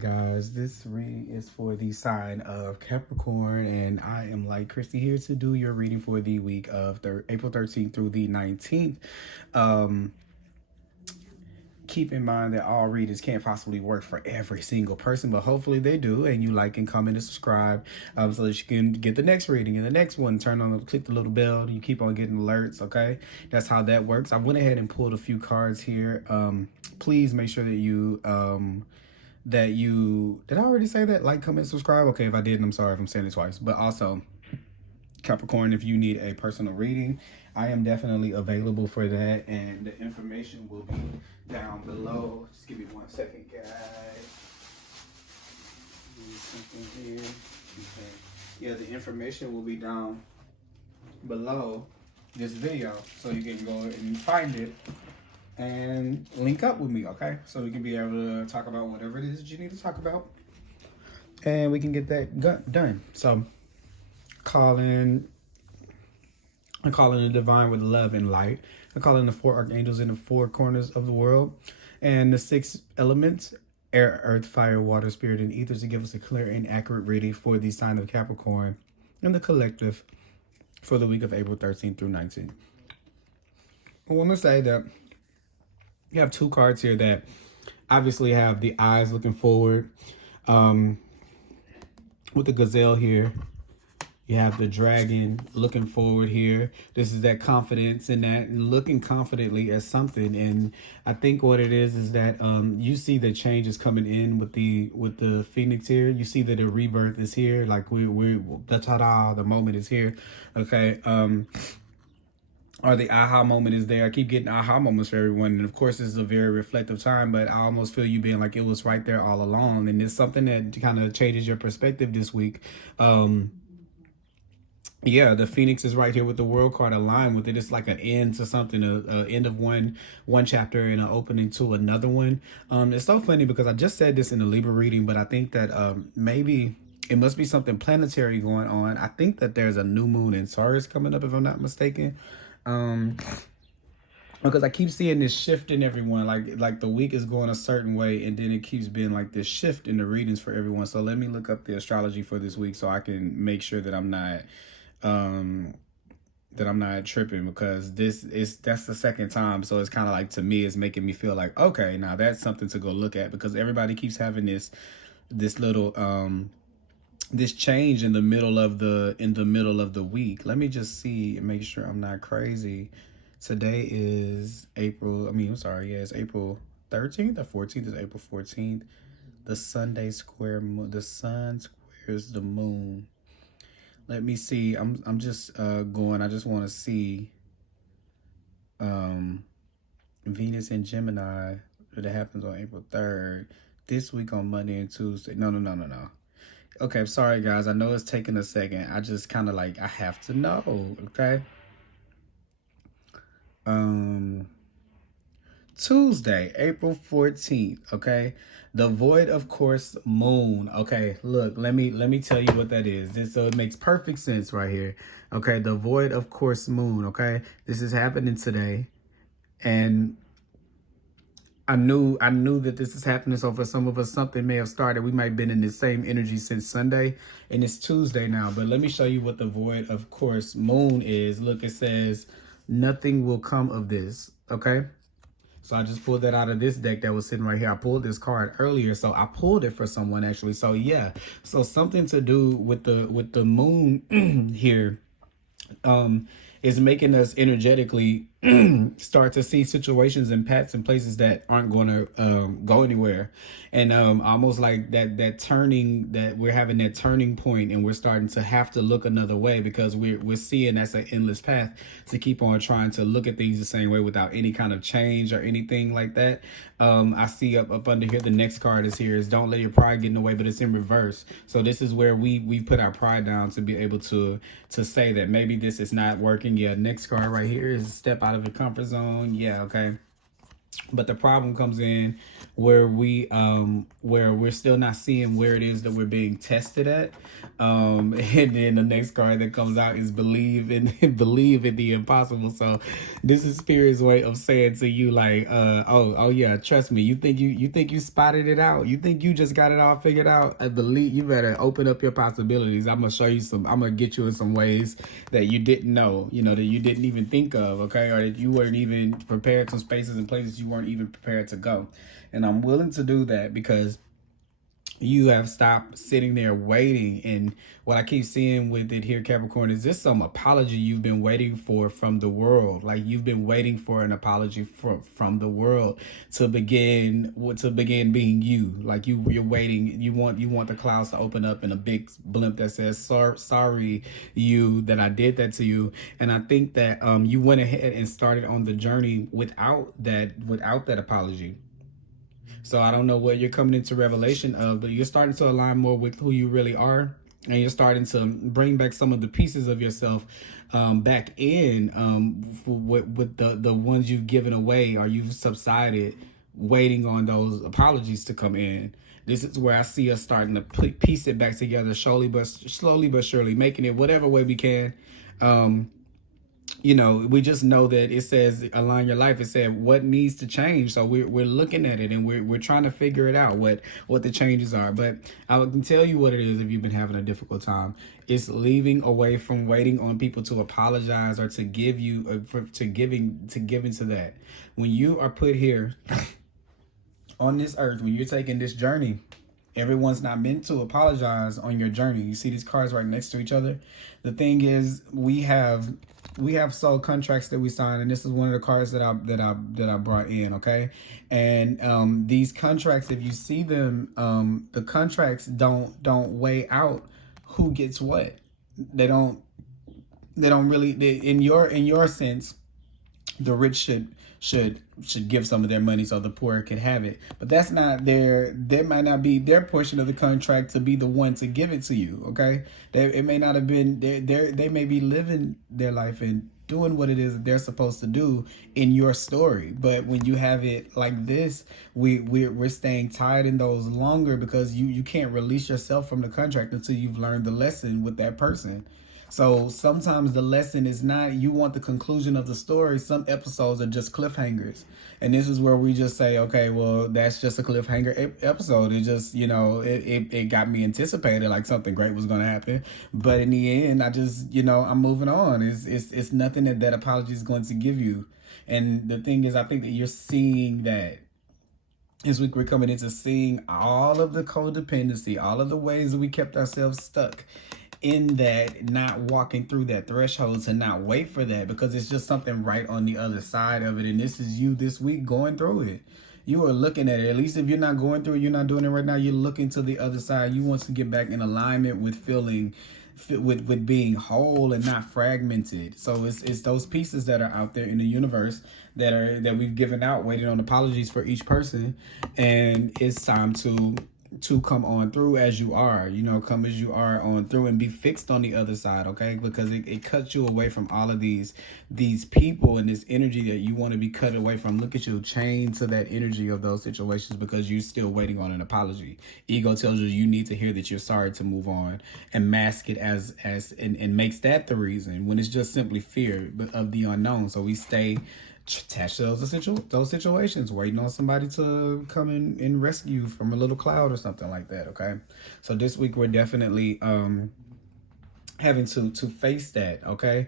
Guys, this reading is for the sign of Capricorn, and I am Thelightchrissy here to do your reading for the week of April 13th through the 19th. Keep in mind that all readings can't possibly work for every single person, but hopefully they do, and you like and comment and subscribe so that you can get the next reading and the next one. Click the little bell, you keep on getting alerts. Okay, that's how that works. I went ahead and pulled a few cards here. Please make sure that you did I already say that? Like, comment, subscribe. Okay, if I didn't, I'm sorry if I'm saying it twice. But also, Capricorn, if you need a personal reading, I am definitely available for that, and the information will be down below. Just give me 1 second, guys. Something here. Okay. Yeah, the information will be down below this video, so you can go and find it and link up with me, okay? So we can be able to talk about whatever it is that you need to talk about, and we can get that done. So I'm calling the divine with love and light. I'm calling the 4 archangels in the 4 corners of the world, and the 6 elements: air, earth, fire, water, spirit, and ether, to give us a clear and accurate reading for the sign of Capricorn and the collective for the week of April 13th through 19th. I want to say that you have 2 cards here that obviously have the eyes looking forward. With the gazelle here, you have the dragon looking forward here. This is that confidence and that looking confidently at something. And I think what it is that you see the change is coming in with the phoenix here. You see that the rebirth is here. Like the moment is here. Okay. Or the aha moment is there. I keep getting aha moments for everyone. And of course, this is a very reflective time, but I almost feel you being like it was right there all along. And it's something that kind of changes your perspective this week. Yeah, the Phoenix is right here with the World card aligned with it. It's like an end to something, a end of one chapter and an opening to another one. It's so funny because I just said this in the Libra reading, but I think that maybe it must be something planetary going on. I think that there's a new moon in Taurus coming up, if I'm not mistaken. Because I keep seeing this shift in everyone, like the week is going a certain way, and then it keeps being like this shift in the readings for everyone. So let me look up the astrology for this week so I can make sure that I'm not tripping, because that's the second time. So it's kind of like, to me, it's making me feel like, okay, now that's something to go look at, because everybody keeps having this little this change in the middle of the week. Let me just see and make sure I'm not crazy. Today is it's April 13th or 14th. Is April 14th. The Sunday square moon, the sun squares the moon. Let me see. I'm just going. I just want to see Venus and Gemini. That happens on April 3rd. This week on Monday and Tuesday. No. Okay, I'm sorry, guys. I know it's taking a second. I just kind of I have to know, okay? Tuesday, April 14th, okay? The void of course moon. Okay, look, let me tell you what that is. So it makes perfect sense right here. Okay, the void of course moon, okay? This is happening today. And I knew that this is happening. So for some of us, something may have started. We might have been in the same energy since Sunday, and it's Tuesday now. But let me show you what the void of course moon is. Look, it says nothing will come of this. Okay. So I just pulled that out of this deck that was sitting right here. I pulled this card earlier, so I pulled it for someone actually. So yeah, so something to do with the moon here is making us energetically start to see situations and paths and places that aren't going to go anywhere. And almost like that turning, that we're having that turning point, and we're starting to have to look another way, because we're seeing that's an endless path to keep on trying to look at things the same way without any kind of change or anything like that. I see up under here, the next card is here, is don't let your pride get in the way, but it's in reverse. So this is where we put our pride down to be able to say that maybe this is not working. Yeah, next card right here is step out of the comfort zone. Yeah, okay. But the problem comes in where we're still not seeing where it is that we're being tested at. And then the next card that comes out is believe in believe in the impossible. So this is Spirit's way of saying to you, like, oh yeah, trust me, you think you spotted it out, you think you just got it all figured out. I believe you better open up your possibilities. I'm gonna get you in some ways that you didn't know, that you didn't even think of, okay, or that you weren't even prepared, some spaces and places you weren't even prepared to go. And I'm willing to do that because you have stopped sitting there waiting. And what I keep seeing with it here, Capricorn, is this some apology you've been waiting for from the world. Like you've been waiting for an apology from the world to begin being you. Like you're waiting. You want the clouds to open up in a big blimp that says sorry you that I did that to you. And I think that you went ahead and started on the journey without that apology. So I don't know what you're coming into revelation of, but you're starting to align more with who you really are. And you're starting to bring back some of the pieces of yourself back in with the ones you've given away, or you've subsided, waiting on those apologies to come in. This is where I see us starting to piece it back together slowly but surely, making it whatever way we can. We just know that it says align your life. It said what needs to change. So we're looking at it and we're trying to figure it out, what the changes are. But I can tell you what it is if you've been having a difficult time. It's leaving away from waiting on people to apologize or to give you to giving to that. When you are put here on this earth, when you're taking this journey, everyone's not meant to apologize on your journey. You see these cards right next to each other. The thing is, we have soul contracts that we sign, and this is one of the cards that I brought in. Okay, and these contracts, if you see them, the contracts don't weigh out who gets what. They don't really. In your sense, the rich should give some of their money so the poor can have it. But that's not that might not be their portion of the contract to be the one to give it to you, okay? It may not have been, they may be living their life and doing what it is that they're supposed to do in your story. But when you have it like this, we're staying tied in those longer because you can't release yourself from the contract until you've learned the lesson with that person. So sometimes the lesson is not, you want the conclusion of the story. Some episodes are just cliffhangers. And this is where we just say, okay, well, that's just a cliffhanger episode. It just, it got me anticipated like something great was going to happen. But in the end, I just, I'm moving on. It's nothing that apology is going to give you. And the thing is, I think that you're seeing that. This week we're coming into seeing all of the codependency, all of the ways that we kept ourselves stuck in that, not walking through that threshold, to not wait for that because it's just something right on the other side of it. And this is you this week going through it. You are looking at it. At least if you're not going through it, you're not doing it right now, you're looking to the other side. You want to get back in alignment with feeling, with being whole and not fragmented. So it's those pieces that are out there in the universe that we've given out, waiting on apologies for each person. And it's time to come on through as you are, come as you are on through and be fixed on the other side, okay? Because it cuts you away from all of these people and this energy that you want to be cut away from. Look at you, chained to that energy of those situations because you're still waiting on an apology. Ego tells you need to hear that you're sorry to move on and mask it as and makes that the reason when it's just simply fear of the unknown. So we stay attached to those situations, waiting on somebody to come in and rescue you from a little cloud or something like that, okay? So this week we're definitely having to face that, okay?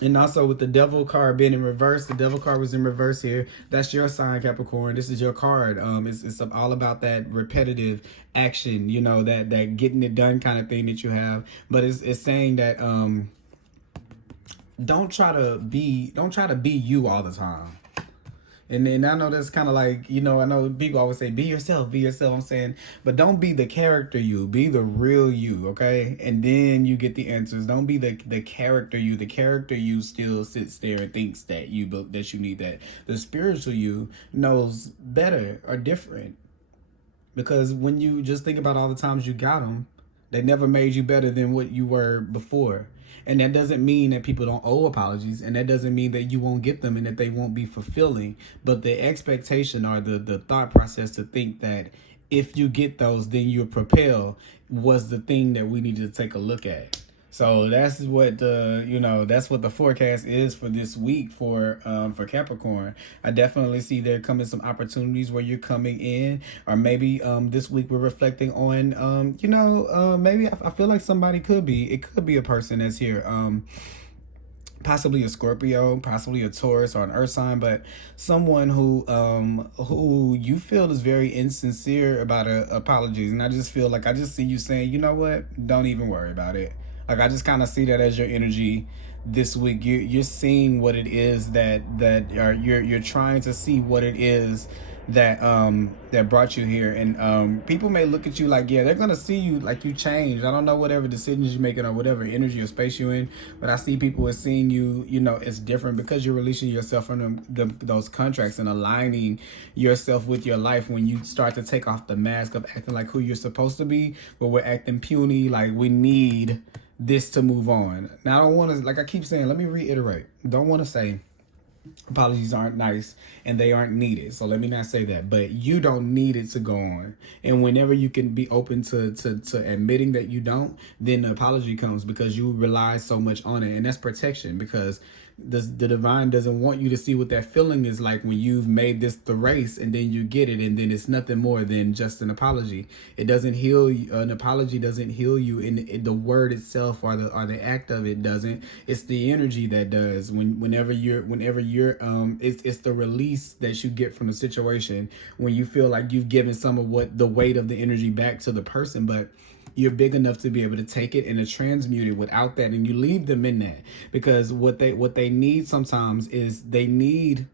And also with the devil card being in reverse, the devil card was in reverse here. That's your sign, Capricorn. This is your card. It's all about that repetitive action, that getting it done kind of thing that you have. But it's saying that don't try to be you all the time. And then I know that's kind of like, I know people always say, be yourself. I'm saying, but don't be the character you, be the real you, okay? And then you get the answers. Don't be the character you. The character you still sits there and thinks that you need that. The spiritual you knows better or different. Because when you just think about all the times you got them, They never made you better than what you were before. And that doesn't mean that people don't owe apologies, and that doesn't mean that you won't get them and that they won't be fulfilling. But the expectation or the thought process to think that if you get those, then you'll propel was the thing that we needed to take a look at. So that's what that's what the forecast is for this week for Capricorn. I definitely see there coming some opportunities where you're coming in, or maybe this week we're reflecting on maybe I feel like it could be a person that's here. Possibly a Scorpio, possibly a Taurus or an Earth sign, but someone who you feel is very insincere about apologies. And I just feel like I just see you saying, you know what, don't even worry about it. Like, I just kind of see that as your energy this week. You're seeing what it is that you're trying to see what it is that brought you here. And people may look at you like, yeah, they're gonna see you like you changed. I don't know whatever decisions you're making or whatever energy or space you're in, but I see people as seeing you, it's different because you're releasing yourself from those contracts and aligning yourself with your life. When you start to take off the mask of acting like who you're supposed to be, but we're acting puny, like we need this to move on. Now, I don't want to, like I keep saying, let me reiterate, don't want to say apologies aren't nice and they aren't needed. So let me not say that, but you don't need it to go on. And whenever you can be open to admitting that you don't, then the apology comes because you rely so much on it. And that's protection, because the divine doesn't want you to see what that feeling is like when you've made this the race and then you get it, and then it's nothing more than just an apology. It doesn't heal you. An apology doesn't heal you in the word itself or the act of it doesn't. It's the energy that does. Whenever you're it's the release that you get from the situation when you feel like you've given some of what the weight of the energy back to the person, but you're big enough to be able to take it and to transmute it without that, and you leave them in that. Because what they need sometimes is they need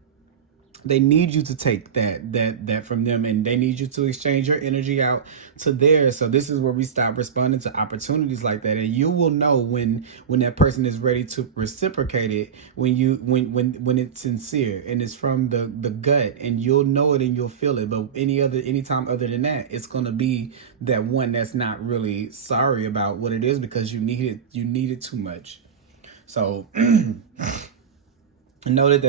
you to take that from them, and they need you to exchange your energy out to theirs. So this is where we stop responding to opportunities like that, and you will know when that person is ready to reciprocate it, when it's sincere and it's from the gut, and you'll know it and you'll feel it. But anytime other than that, it's gonna be that one that's not really sorry about what it is because you need it too much. So know that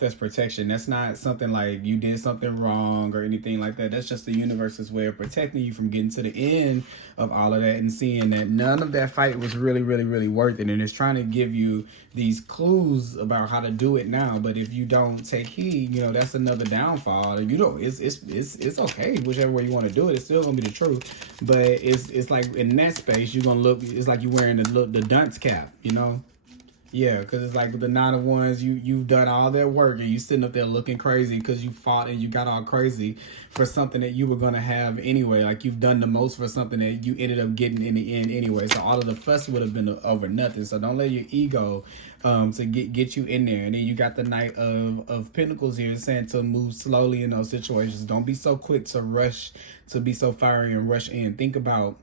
that's protection. That's not something like you did something wrong or anything like that. That's just the universe's way of protecting you from getting to the end of all of that and seeing that none of that fight was really, really, really worth it. And it's trying to give you these clues about how to do it now. But if you don't take heed, that's another downfall. And it's okay, whichever way you want to do it. It's still gonna be the truth. But it's like in that space, you're gonna look. It's like you're wearing the dunce cap, Yeah, because it's like the 9 of Wands, you've done all that work and you sitting up there looking crazy because you fought and you got all crazy for something that you were going to have anyway. Like, you've done the most for something that you ended up getting in the end anyway. So all of the fuss would have been over nothing. So don't let your ego to get you in there. And then you got the Knight of Pentacles here saying to move slowly in those situations. Don't be so quick to rush, to be so fiery and rush in. Think about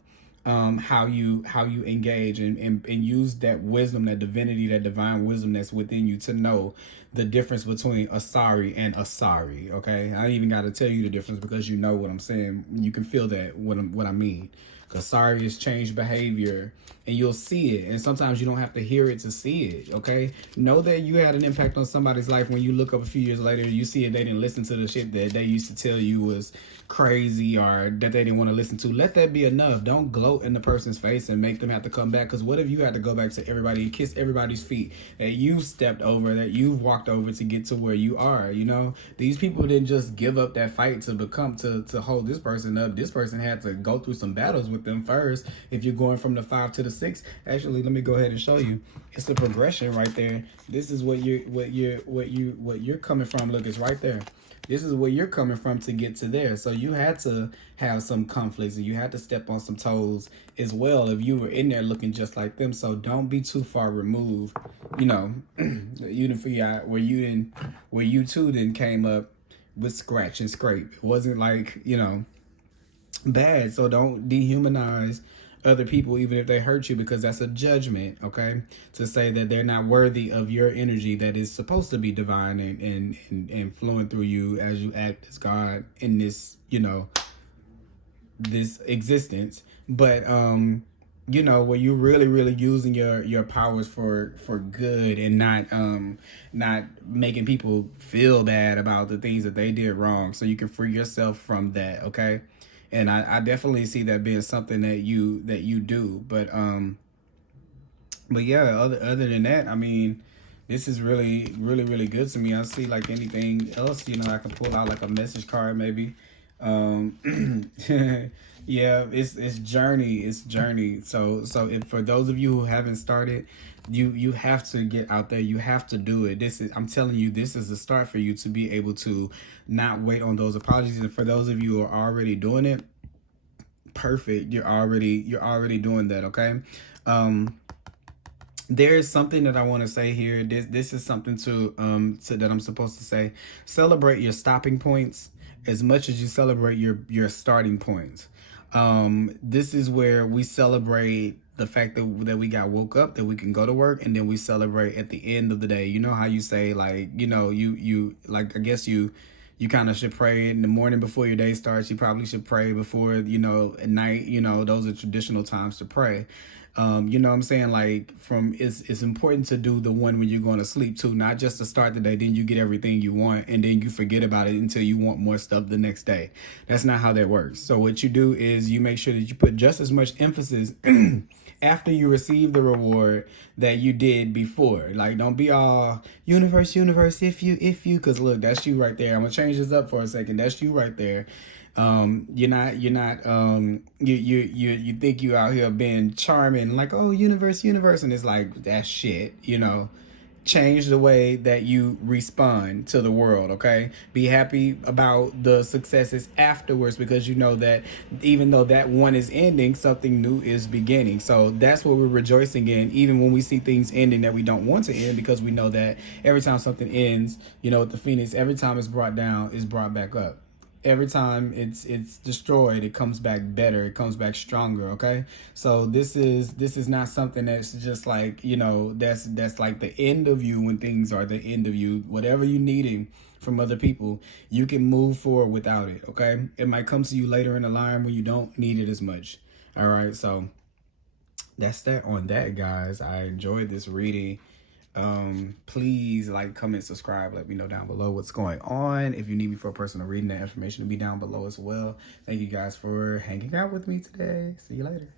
how you engage and use that wisdom, that divinity, that divine wisdom that's within you to know the difference between a sorry and a sorry. Okay, I ain't even got to tell you the difference because you know what I'm saying. You can feel that what I mean. Because sorry is changed behavior, and you'll see it. And sometimes you don't have to hear it to see it, okay? Know that you had an impact on somebody's life. When you look up a few years later, you see it, they didn't listen to the shit that they used to tell you was crazy or that they didn't want to listen to. Let that be enough. Don't gloat in the person's face and make them have to come back. Because what if you had to go back to everybody and kiss everybody's feet that you stepped over, that you've walked over to get to where you are, These people didn't just give up that fight to hold this person up. This person had to go through some battles with them first. If you're going from the 5 to the 6, actually, let me go ahead and show you. It's the progression right there. This is what you're coming from. Look, it's right there. This is where you're coming from to get to there. So you had to have some conflicts and you had to step on some toes as well if you were in there looking just like them. So don't be too far removed, you didn't figure out where you too then came up with scratch and scrape. It wasn't like, bad. So don't dehumanize other people even if they hurt you, because that's a judgment, okay? To say that they're not worthy of your energy that is supposed to be divine and flowing through you as you act as God in this, this existence, but you know, where you're really using your powers for good, and not making people feel bad about the things that they did wrong, so you can free yourself from that. Okay. And I definitely see that being something that you do. But yeah, other than that, I mean, this is really good to me. I see like anything else, you know, I can pull out like a message card maybe. Yeah, it's journey. So if, for those of you who haven't started, you have to get out there. You have to do it. I'm telling you, this is the start for you to be able to not wait on those apologies. And for those of you who are already doing it, perfect. You're already doing that. Okay. There's something that I want to say here. This is something that I'm supposed to say. Celebrate your stopping points as much as you celebrate your starting points. This is where we celebrate the fact that we got woke up, that we can go to work, and then we celebrate at the end of the day. You know how you say, like, you know, you like, I guess you kind of should pray in the morning before your day starts. You probably should pray before, you know, at night. You know, those are traditional times to pray. You know what I'm saying? Like, it's important to do the one when you're going to sleep too, not just to start the day, then you get everything you want, and then you forget about it until you want more stuff the next day. That's not how that works. So what you do is you make sure that you put just as much emphasis after you receive the reward that you did before. Like, don't be all universe, if you, because look, that's you right there. I'm gonna change this up for a second. That's you right there. You think you out here being charming, like, oh, universe, and it's like, that's shit, you know. Change the way that you respond to the world. Okay, be happy about the successes afterwards, because you know that even though that one is ending, something new is beginning. So that's what we're rejoicing in, even when we see things ending that we don't want to end, because we know that every time something ends, you know, with the phoenix, every time it's brought down, it's brought back up. Every time it's destroyed, it comes back better, it comes back stronger. Okay, so this is not something that's just like, you know, that's like the end of you. When things are the end of you, whatever you needing from other people, you can move forward without it. Okay, it might come to you later in the line when you don't need it as much. All right, so that's that on that, guys. I enjoyed this reading. Please like, comment, subscribe, let me know down below what's going on. If you need me for a personal reading, that information will be down below as well. Thank you guys for hanging out with me today. See you later.